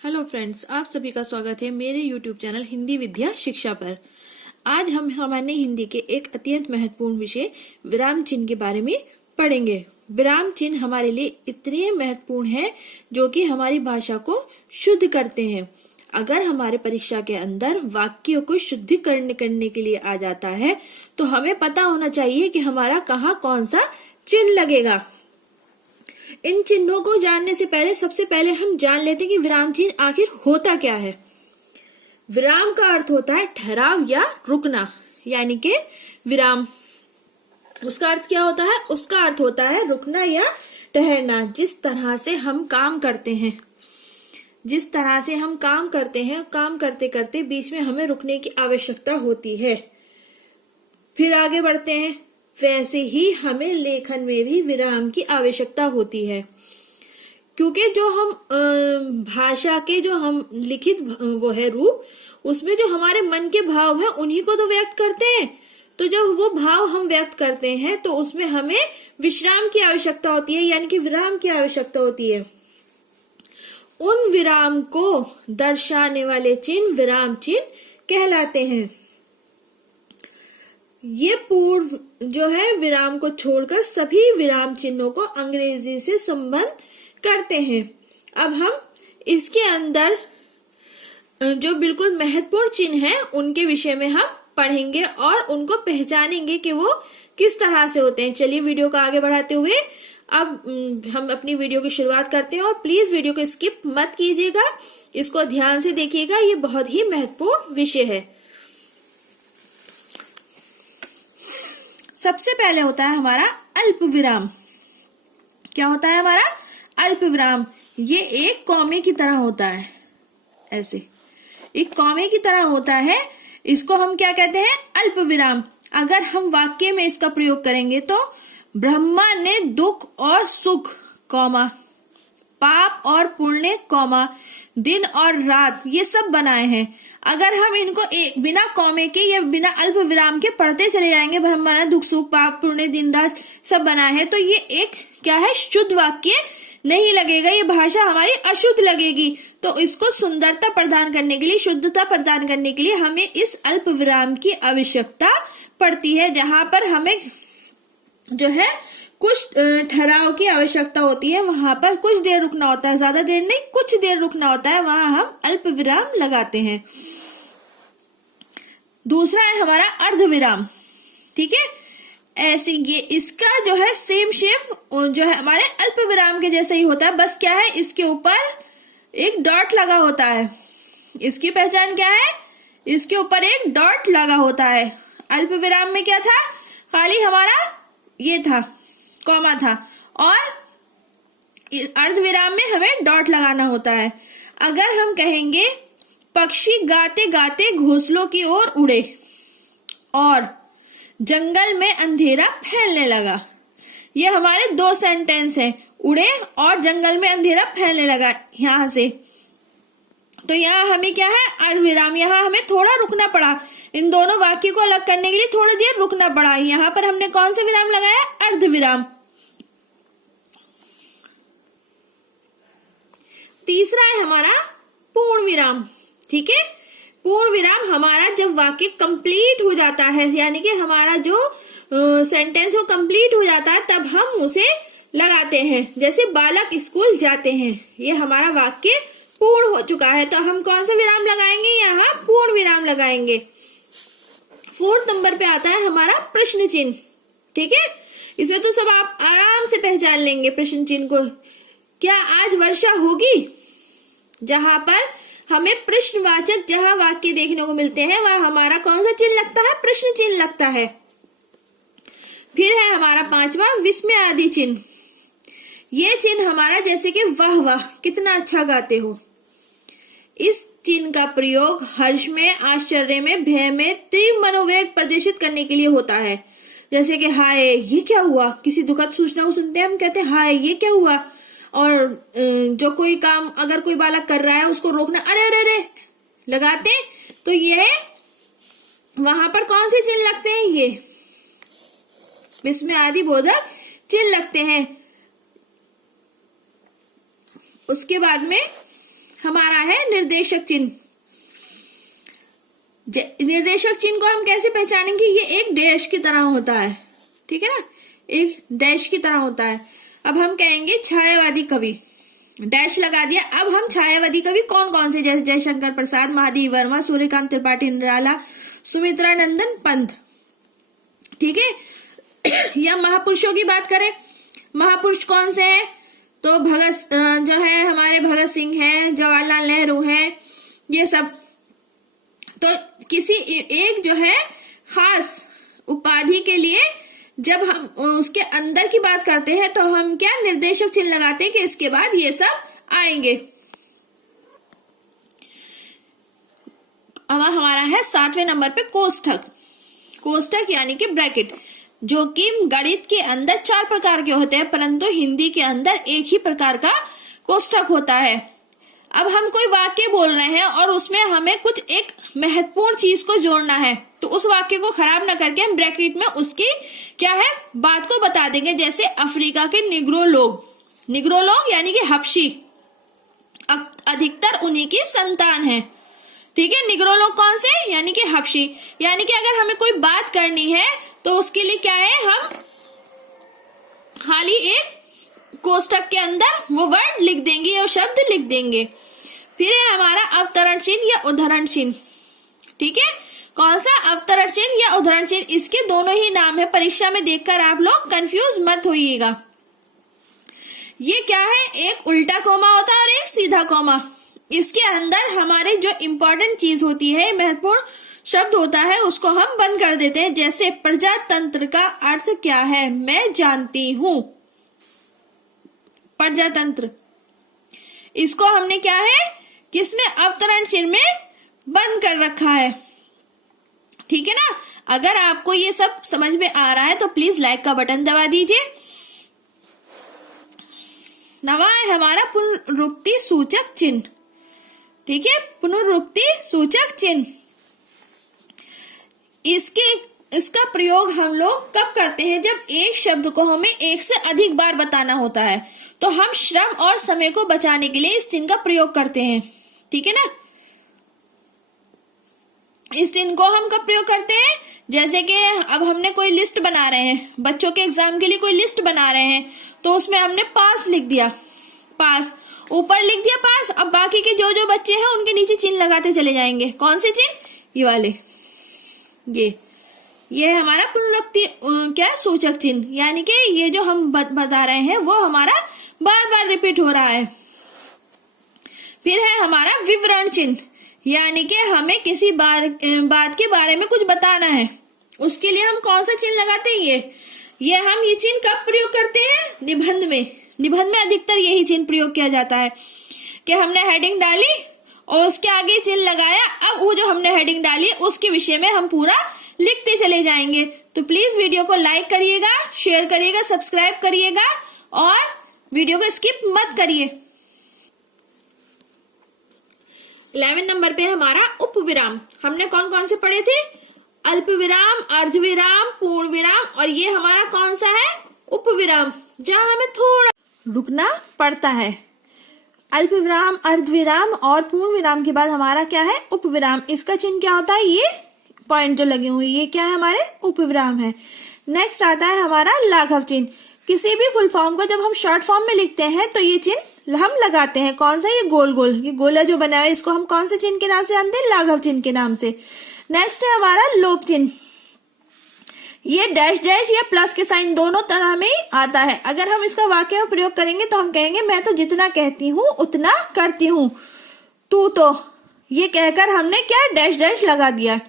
Hello friends, आप सभी का स्वागत है मेरे यूट्यूब चैनल हिंदी विद्या शिक्षा पर। आज हम हमारे हिंदी के एक अत्यंत महत्वपूर्ण विषय विराम चिन्ह के बारे में पढ़ेंगे। विराम चिन्ह हमारे लिए इतने महत्वपूर्ण है जो कि हमारी भाषा को शुद्ध करते हैं। अगर हमारे परीक्षा के अंदर वाक्यों को शुद्धिकरण करने के लिए आ जाता है तो हमें पता होना चाहिए कि हमारा कहाँ कौन सा चिन्ह लगेगा। इन चिन्हों को जानने से पहले सबसे पहले हम जान लेते हैं कि विराम चिन्ह आखिर होता क्या है। विराम का अर्थ होता है ठहराव या रुकना, यानी कि विराम उसका अर्थ क्या होता है? उसका अर्थ होता है रुकना या ठहरना। जिस तरह से हम काम करते हैं, काम करते करते बीच में हमें रुकने की आवश्यकता होती है, फिर आगे बढ़ते हैं। वैसे ही हमें लेखन में भी विराम की आवश्यकता होती है, क्योंकि जो हम भाषा के जो हम लिखित वो है रूप, उसमें जो हमारे मन के भाव हैं उन्हीं को तो व्यक्त करते हैं। तो जब वो भाव हम व्यक्त करते हैं तो उसमें हमें विश्राम की आवश्यकता होती है, यानी कि विराम की आवश्यकता होती है। उन विराम को दर्शाने वाले चिन्ह विराम चिन्ह कहलाते हैं। ये पूर्व जो है विराम को छोड़कर सभी विराम चिन्हों को अंग्रेजी से संबंध करते हैं। अब हम इसके अंदर जो बिल्कुल महत्वपूर्ण चिन्ह हैं उनके विषय में हम पढ़ेंगे और उनको पहचानेंगे कि वो किस तरह से होते हैं। चलिए वीडियो को आगे बढ़ाते हुए अब हम अपनी वीडियो की शुरुआत करते हैं और प्लीज वीडियो को स्किप मत कीजिएगा, इसको ध्यान से देखिएगा, ये बहुत ही महत्वपूर्ण विषय है। सबसे पहले होता है हमारा अल्प विराम। क्या होता है हमारा अल्प विराम? ये एक कॉमे की तरह होता है, ऐसे एक कॉमे की तरह होता है। इसको हम क्या कहते हैं? अल्प विराम। अगर हम वाक्य में इसका प्रयोग करेंगे तो ब्रह्मा ने दुख और सुख कॉमा, पाप और पुण्य कॉमा, दिन और रात, ये सब बनाए हैं। अगर हम इनको बिना कॉमे के या बिना अल्प विराम के पढ़ते चले जाएंगे, ब्रह्मा ने दुख सुख पाप पुण्य दिन रात सब बनाए हैं, तो ये एक क्या है? शुद्ध वाक्य नहीं लगेगा, ये भाषा हमारी अशुद्ध लगेगी। तो इसको सुंदरता प्रदान करने के लिए, शुद्धता प्रदान करने के लिए हमें इस अल्प विराम की आवश्यकता पड़ती है, जहां पर हमें जो है कुछ ठहराव की आवश्यकता होती है, वहां पर कुछ देर रुकना होता है, ज्यादा देर नहीं, कुछ देर रुकना होता है, वहां हम अल्प विराम लगाते हैं। दूसरा है हमारा अर्ध विराम। ठीक है, ऐसे ये इसका जो है सेम शेप जो है हमारे अल्प विराम के जैसे ही होता है, बस क्या है इसके ऊपर एक डॉट लगा होता है। इसकी पहचान क्या है? इसके ऊपर एक डॉट लगा होता है। अल्प विराम में क्या था? खाली हमारा ये था, कॉमा था, और अर्ध विराम में हमें डॉट लगाना होता है। अगर हम कहेंगे पक्षी गाते गाते घोंसलों की ओर उड़े और जंगल में अंधेरा फैलने लगा, ये हमारे दो सेंटेंस हैं, उड़े और जंगल में अंधेरा फैलने लगा। यहां से तो यहाँ हमें क्या है? अर्ध विराम। यहाँ हमें थोड़ा रुकना पड़ा, इन दोनों वाक्य को अलग करने के लिए थोड़ी देर रुकना पड़ा। यहाँ पर हमने कौन सा विराम लगाया? अर्ध विराम। तीसरा है हमारा पूर्ण विराम। ठीक है, पूर्ण विराम हमारा जब वाक्य कंप्लीट हो जाता है, यानी कि हमारा जो सेंटेंस वो कंप्लीट हो जाता है, तब हम उसे लगाते हैं। जैसे बालक स्कूल जाते हैं, ये हमारा वाक्य पूर्ण हो चुका है, तो हम कौन सा विराम लगाएंगे? यहाँ पूर्ण विराम लगाएंगे। 4 नंबर पे आता है हमारा प्रश्न चिन्ह। ठीक है, इसे तो सब आप आराम से पहचान लेंगे प्रश्न चिन्ह को। क्या आज वर्षा होगी? जहां पर हमें प्रश्नवाचक जहां वाक्य देखने को मिलते हैं वह हमारा कौन सा चिन्ह लगता है? प्रश्न चिन्ह लगता है। फिर है हमारा 5वां विस्मय आदि चिन्ह। ये चिन्ह हमारा जैसे कि वाह वाह कितना अच्छा गाते हो, इस चिन्ह का प्रयोग हर्ष में, आश्चर्य में, भय में तीव्र मनोवेग प्रदर्शित करने के लिए होता है। जैसे कि हाय ये क्या हुआ, किसी दुखद सूचना को सुनते हैं हम कहते हैं हाय ये क्या हुआ। और जो कोई काम अगर कोई बालक कर रहा है उसको रोकना, अरे अरे अरे लगाते, तो ये वहां पर कौन से चिन्ह लगते हैं? ये विस्मय आदि बोधक चिन्ह लगते हैं। उसके बाद में हमारा है निर्देशक चिन्ह। निर्देशक चिन्ह को हम कैसे पहचानेंगे? ये एक डैश की तरह होता है, ठीक है ना, एक डैश की तरह होता है। अब हम कहेंगे छायावादी कवि, डैश लगा दिया। अब हम छायावादी कवि कौन कौन से, जैसे जयशंकर प्रसाद, महादेव वर्मा, सूर्यकांत त्रिपाठी निराला, सुमित्रा नंदन पंत, ठीक है। या महापुरुषों की बात करें, महापुरुष कौन से हैं? तो भगत जो है हमारे भगत सिंह है, जवाहरलाल नेहरू है, ये सब। तो किसी एक जो है खास उपाधि के लिए जब हम उसके अंदर की बात करते हैं तो हम क्या निर्देशक चिन्ह लगाते हैं कि इसके बाद ये सब आएंगे। अब हमारा है 7वें नंबर पे कोष्ठक। कोष्ठक यानी कि ब्रैकेट, जो कि गणित के अंदर 4 प्रकार के होते हैं, परंतु हिंदी के अंदर एक ही प्रकार का कोष्ठक होता है। अब हम कोई वाक्य बोल रहे हैं और उसमें हमें कुछ एक महत्वपूर्ण चीज को जोड़ना है, तो उस वाक्य को खराब ना करके हम ब्रैकेट में उसकी क्या है बात को बता देंगे। जैसे अफ्रीका के निग्रो लोग, निग्रो लोग यानी कि हबशी, अधिकतर उन्हीं की संतान है, ठीक है। निग्रो लोग कौन से? यानी कि हबशी। यानी कि अगर हमें कोई बात करनी है तो उसके लिए क्या है, हम खाली एक कोष्ठक के अंदर वो वर्ड लिख देंगे और शब्द लिख देंगे। फिर है हमारा अवतरण चिन्ह या उद्धरण चिन्ह, ठीक है। कौन सा? अवतरण चिन्ह या उद्धरण चिन्ह, इसके दोनों ही नाम है। परीक्षा में देखकर आप लोग कंफ्यूज मत होइएगा। ये क्या है? एक उल्टा कोमा होता है और एक सीधा कोमा। इसके अंदर हमारे जो इम्पोर्टेंट चीज होती है, महत्वपूर्ण शब्द होता है, उसको हम बंद कर देते हैं। जैसे प्रजातंत्र का अर्थ क्या है? मैं जानती हूं। प्रजातंत्र, इसको हमने क्या है, किसमें? अवतरण चिन्ह में बंद कर रखा है, ठीक है ना। अगर आपको ये सब समझ में आ रहा है तो प्लीज लाइक का बटन दबा दीजिए। नवा है हमारा पुनरुक्ति सूचक चिन्ह, ठीक है। पुनरुक्ति सूचक चिन्ह, इसका प्रयोग हम लोग कब करते हैं? जब एक शब्द को हमें एक से अधिक बार बताना होता है, तो हम श्रम और समय को बचाने के लिए इस चिन्ह का प्रयोग करते हैं, ठीक है ना। इस चिन्ह को हम कब प्रयोग करते हैं? जैसे कि अब हमने कोई लिस्ट बना रहे हैं, बच्चों के एग्जाम के लिए कोई लिस्ट बना रहे हैं, तो उसमें हमने पास लिख दिया, पास ऊपर लिख दिया पास। अब बाकी के जो जो बच्चे हैं उनके नीचे चिन्ह लगाते चले जाएंगे। कौन से चिन्ह? ये वाले, ये हमारा पुनरुक्ति क्या सूचक चिन्ह, यानी कि ये जो हम बता रहे हैं वो हमारा बार बार रिपीट हो रहा है। फिर है हमारा विवरण चिन्ह, यानी कि हमें किसी बात के बारे में कुछ बताना है, उसके लिए हम कौन सा चिन्ह लगाते हैं? ये हम ये चिन्ह कब प्रयोग करते हैं? निबंध में। निबंध में अधिकतर यही चिन्ह प्रयोग किया जाता है कि हमने हेडिंग डाली और उसके आगे चिन्ह लगाया। अब वो जो हमने हेडिंग डाली उसके विषय में हम पूरा लिखते चले जाएंगे। तो प्लीज वीडियो को लाइक करिएगा, शेयर करिएगा, सब्सक्राइब करिएगा और वीडियो को स्किप मत करिए। 11 नंबर पे हमारा उपविराम। हमने कौन कौन से पढ़े थे? अल्प विराम, अर्ध विराम, पूर्ण विराम, और ये हमारा कौन सा है? उपविराम, जहां हमें थोड़ा रुकना पड़ता है। अल्प विराम, अर्ध विराम और पूर्ण विराम के बाद हमारा क्या है? उपविराम। इसका चिन्ह क्या होता है? ये पॉइंट जो लगे हुए ये क्या है? हमारे उपविराम है। नेक्स्ट आता है हमारा लाघव चिन्ह। किसी भी फुल फॉर्म को जब हम शॉर्ट फॉर्म में लिखते हैं तो ये चिन्ह हम लगाते हैं। कौन सा? ये गोल गोल, ये गोला जो बना है इसको हम कौन से चिन्ह के नाम से जानते हैं? लाघव चिन्ह के नाम से। नेक्स्ट है हमारा लोप चिन्ह। ये डैश डैश या प्लस के साइन दोनों तरह में आता है। अगर हम इसका वाक्य में प्रयोग करेंगे तो हम कहेंगे मैं तो जितना कहती हूँ उतना करती हूँ, तू तो, ये कहकर हमने क्या डैश डैश लगा दिया।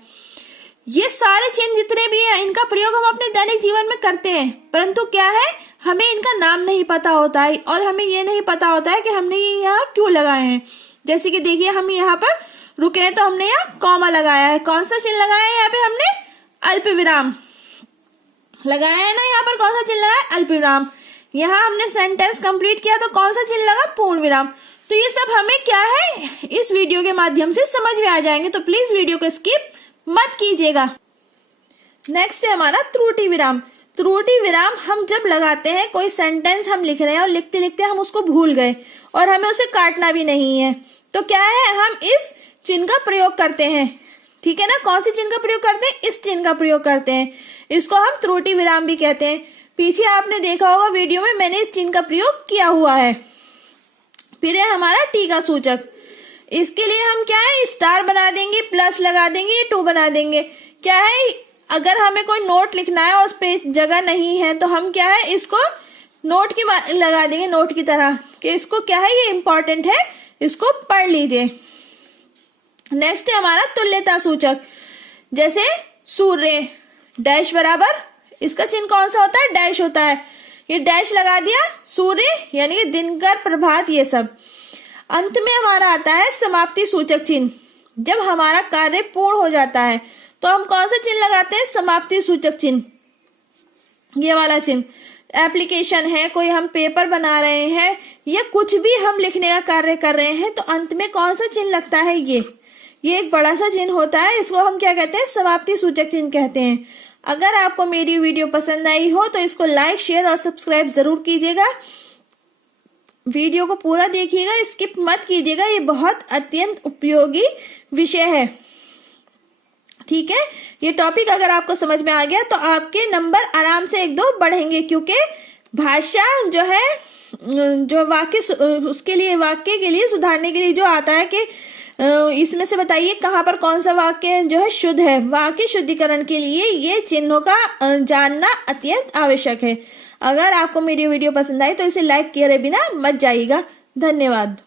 ये सारे चिन्ह जितने भी हैं इनका प्रयोग हम अपने दैनिक जीवन में करते हैं, परंतु क्या है, हमें इनका नाम नहीं पता होता है और हमें ये नहीं पता होता है कि हमने ये यहाँ क्यों लगाए हैं। जैसे कि देखिए हम यहाँ पर रुके हैं तो हमने यहाँ कॉमा लगाया है। कौन सा चिन्ह लगाया है? यहाँ पे हमने अल्प विराम लगाया है ना। यहाँ पर कौन सा चिन्ह लगा? अल्प विराम। यहाँ हमने सेंटेंस कंप्लीट किया तो कौन सा चिन्ह लगा? पूर्ण विराम। तो ये सब हमें क्या है इस वीडियो के माध्यम से समझ में आ जाएंगे, तो प्लीज वीडियो को स्किप मत कीजिएगा। नेक्स्ट है हमारा त्रुटि विराम। त्रुटि विराम हम जब लगाते हैं, कोई सेंटेंस हम लिख रहे हैं और लिखते लिखते हम उसको भूल गए और हमें उसे काटना भी नहीं है, तो क्या है, हम इस चिन्ह का प्रयोग करते हैं। ठीक है ना, कौन सी चिन्ह का प्रयोग करते हैं, इस चिन्ह का प्रयोग करते हैं। इसको हम त्रुटि विराम भी कहते हैं। पीछे आपने देखा होगा वीडियो में, मैंने इस चिन्ह का प्रयोग किया हुआ है। फिर है हमारा टीका सूचक। इसके लिए हम क्या है, स्टार बना देंगे, प्लस लगा देंगे, 2 बना देंगे। क्या है, अगर हमें कोई नोट लिखना है और उस पे जगह नहीं है तो हम क्या है, इसको नोट की लगा देंगे, नोट की तरह कि इसको क्या है, ये इंपॉर्टेंट है, इसको पढ़ लीजिए। नेक्स्ट है हमारा तुल्यता सूचक। जैसे सूर्य डैश बराबर, इसका चिन्ह कौन सा होता है, डैश होता है। ये डैश लगा दिया, सूर्य यानी कि दिनकर, प्रभात, ये सब। अंत में हमारा आता है समाप्ति सूचक चिन्ह। जब हमारा कार्य पूर्ण हो जाता है तो हम कौन सा चिन्ह लगाते हैं, समाप्ति सूचक चिन्ह, ये वाला चिन्ह। एप्लीकेशन है, कोई हम पेपर बना रहे हैं या कुछ भी हम लिखने का कार्य कर रहे हैं तो अंत में कौन सा चिन्ह लगता है, ये एक बड़ा सा चिन्ह होता है। इसको हम क्या कहते हैं, समाप्ति सूचक चिन्ह कहते हैं। अगर आपको मेरी वीडियो पसंद आई हो तो इसको लाइक, शेयर और सब्सक्राइब जरूर कीजिएगा। वीडियो को पूरा देखिएगा, स्किप मत कीजिएगा, ये बहुत अत्यंत उपयोगी विषय है। ठीक है, ये टॉपिक अगर आपको समझ में आ गया तो आपके नंबर आराम से 1-2 बढ़ेंगे, क्योंकि भाषा जो है, जो वाक्य, उसके लिए, वाक्य के लिए सुधारने के लिए जो आता है कि इसमें से बताइए कहाँ पर कौन सा वाक्य जो है शुद्ध है। वाक्य शुद्धिकरण के लिए ये चिन्हों का जानना अत्यंत आवश्यक है। अगर आपको मेरी वीडियो पसंद आई तो इसे लाइक किए बिना मत जाइएगा। धन्यवाद।